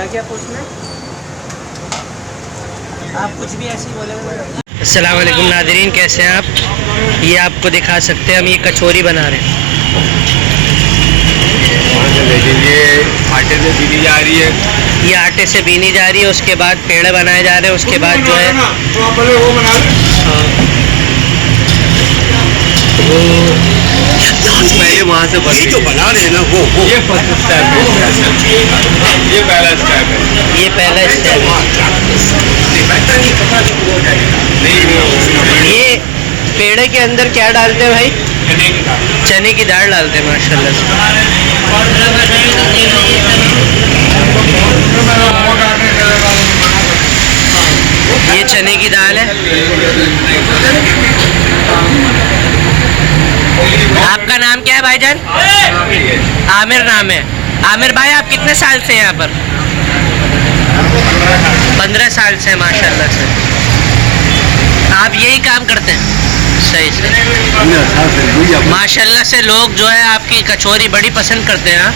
क्या क्या पूछना है? आप कुछ भी ऐसे ही बोलेंगे। अस्सलाम वालेकुम नाज़रीन, कैसे हैं आप? ये आपको दिखा सकते हैं, हम ये कचौरी बना रहे हैं। ये आटे से बीनी जा रही है, ये आटे से बीनी जा रही है, उसके बाद पेड़े बनाए जा रहे हैं, उसके बाद जो है पहले वहाँ से जो बना रहे हैं ना वो ये फर्स्ट स्टेप है, ये पहला स्टेप है, ये पहला स्टेप है। ये पेड़े के अंदर क्या डालते हैं भाई? चने की दाल डालते हैं माशाल्लाह से। ये चने की दाल है। आपका नाम क्या है भाईजान? आमिर नाम है। आमिर भाई, आप कितने साल से हैं यहाँ पर? 15 साल से माशाल्लाह से। आप यही काम करते हैं? सही से माशाल्लाह से। लोग जो है आपकी कचौरी बड़ी पसंद करते हैं।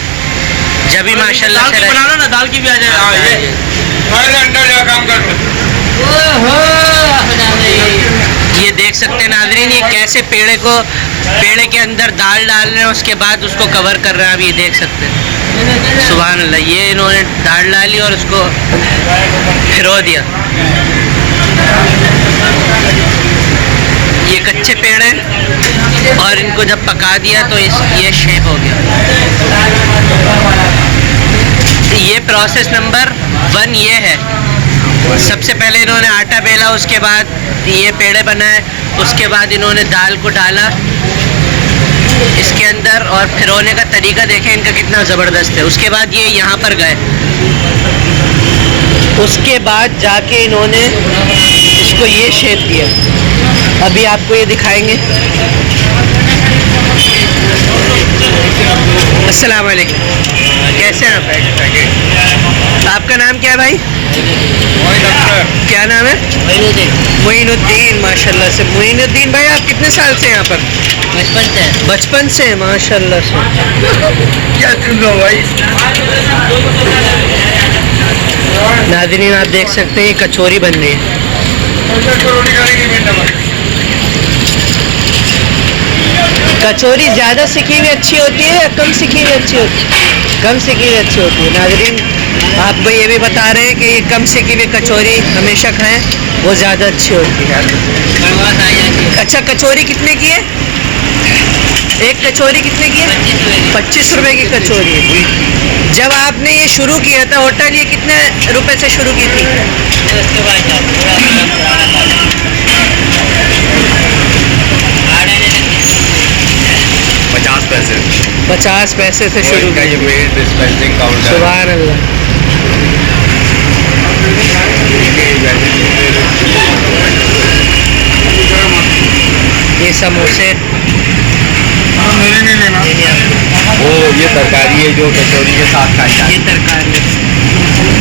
जब भी माशाल्लाह से बनाना ना, दाल की भी आ जाए। ये देख सकते हैं नाज़रीन, ये कैसे पेड़े के अंदर दाल डाल रहे हैं, उसके बाद उसको कवर कर रहे हैं। आप ये देख सकते हैं, सुभान अल्लाह। ये इन्होंने दाल डाली और उसको फिरो दिया। ये कच्चे पेड़ हैं और इनको जब पका दिया तो ये शेप हो गया। ये प्रोसेस नंबर 1 ये है। सबसे पहले इन्होंने आटा बेला, उसके बाद ये पेड़े बनाए, उसके बाद इन्होंने दाल को डाला इसके अंदर और फिरोने का तरीका देखें इनका कितना ज़बरदस्त है। उसके बाद ये यहाँ पर गए, उसके बाद जाके इन्होंने इसको ये शेप दिया। अभी आपको ये दिखाएंगे। अस्सलाम वालेकुम, कैसे हैं आप? आपका नाम क्या है भाई? क्या नाम है? मोइनुद्दीन। माशाल्लाह से मोइनुद्दीन भाई, आप कितने साल से यहाँ पर? बचपन से माशाल्लाह से। नाज़रीन, आप देख सकते हैं ये कचौरी बन रही है। कचौरी ज़्यादा सिकी हुई अच्छी होती है या कम सिकी हुई अच्छी होती है? कम सिकी हुई अच्छी होती है। नाज़रीन, आपको ये भी बता रहे हैं कि ये कम सिकी हुई कचौरी हमेशा खाएं, वो ज़्यादा अच्छी होती है। अच्छा, कचौरी कितने की है? एक कचौरी कितने की है? 25 रुपए की कचौरी है। जब आपने ये शुरू किया था होटल, ये कितने रुपए से शुरू की थी? 50 पैसे। 50 पैसे से शुरू का ये मेन डिस्पेंसिंग काउंटर। सुभान अल्लाह। ये समोसे मेरे नहीं लेना। वो ये तरकारी है जो कचौरी के साथ खाई जाती है। ये तरकारी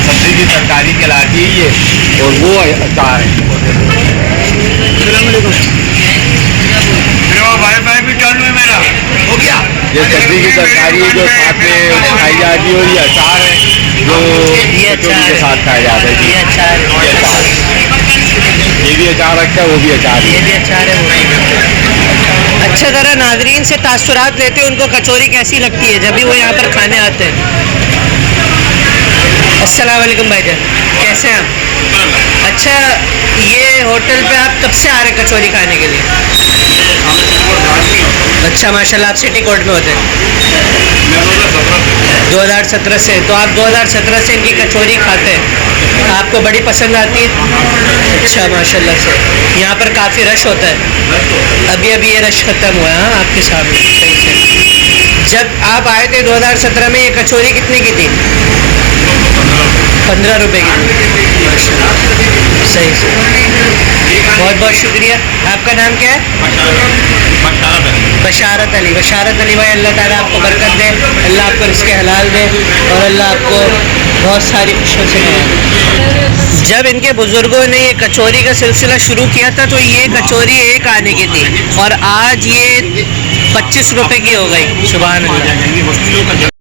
सब्जी की तरकारी कहलाती है ये, और वो अचार है। भाई भी टर्न में मेरा हो गया। ये सब्जी की तरकारी है जो साथ में खाई जाती है, और ये अचार है जो कचौरी के साथ खाया जाता है। ये अचार ये भी अचार रखा है, वो भी अचार है। ये भी अचार है, वो भी। अच्छा, ज़रा नाज़रीन से तासुरात लेते हैं, उनको कचौरी कैसी लगती है जब भी वो यहाँ पर खाने आते हैं। अस्सलाम वालेकुम भाईजान, कैसे हैं आप? अच्छा, ये होटल पे आप कब से आ रहे हैं कचौरी खाने के लिए? अच्छा माशाल्लाह, आप सिटी कोर्ट में होते हैं 2017 से। तो आप 2017 से इनकी कचौरी खाते हैं, आपको बड़ी पसंद आती है? अच्छा माशाल्लाह से। यहाँ पर काफ़ी रश होता है। अभी ये रश ख़त्म हुआ है आपके सामने। सही से। जब आप आए थे 2017 में, ये कचौरी कितने की थी? 15 रुपए की। सही से। बहुत बहुत शुक्रिया। आपका नाम क्या है? बशारत अली। बशारत अली भाई, अल्लाह ताला आपको बरकत दे, अल्लाह आपको रिज़्क़ हलाल दे और अल्लाह आपको बहुत सारी खुशियों से नवाजे। जब इनके बुज़ुर्गों ने ये कचौरी का सिलसिला शुरू किया था तो ये कचौरी एक आने की थी और आज ये 25 रुपए की हो गई। सुभान अल्लाह।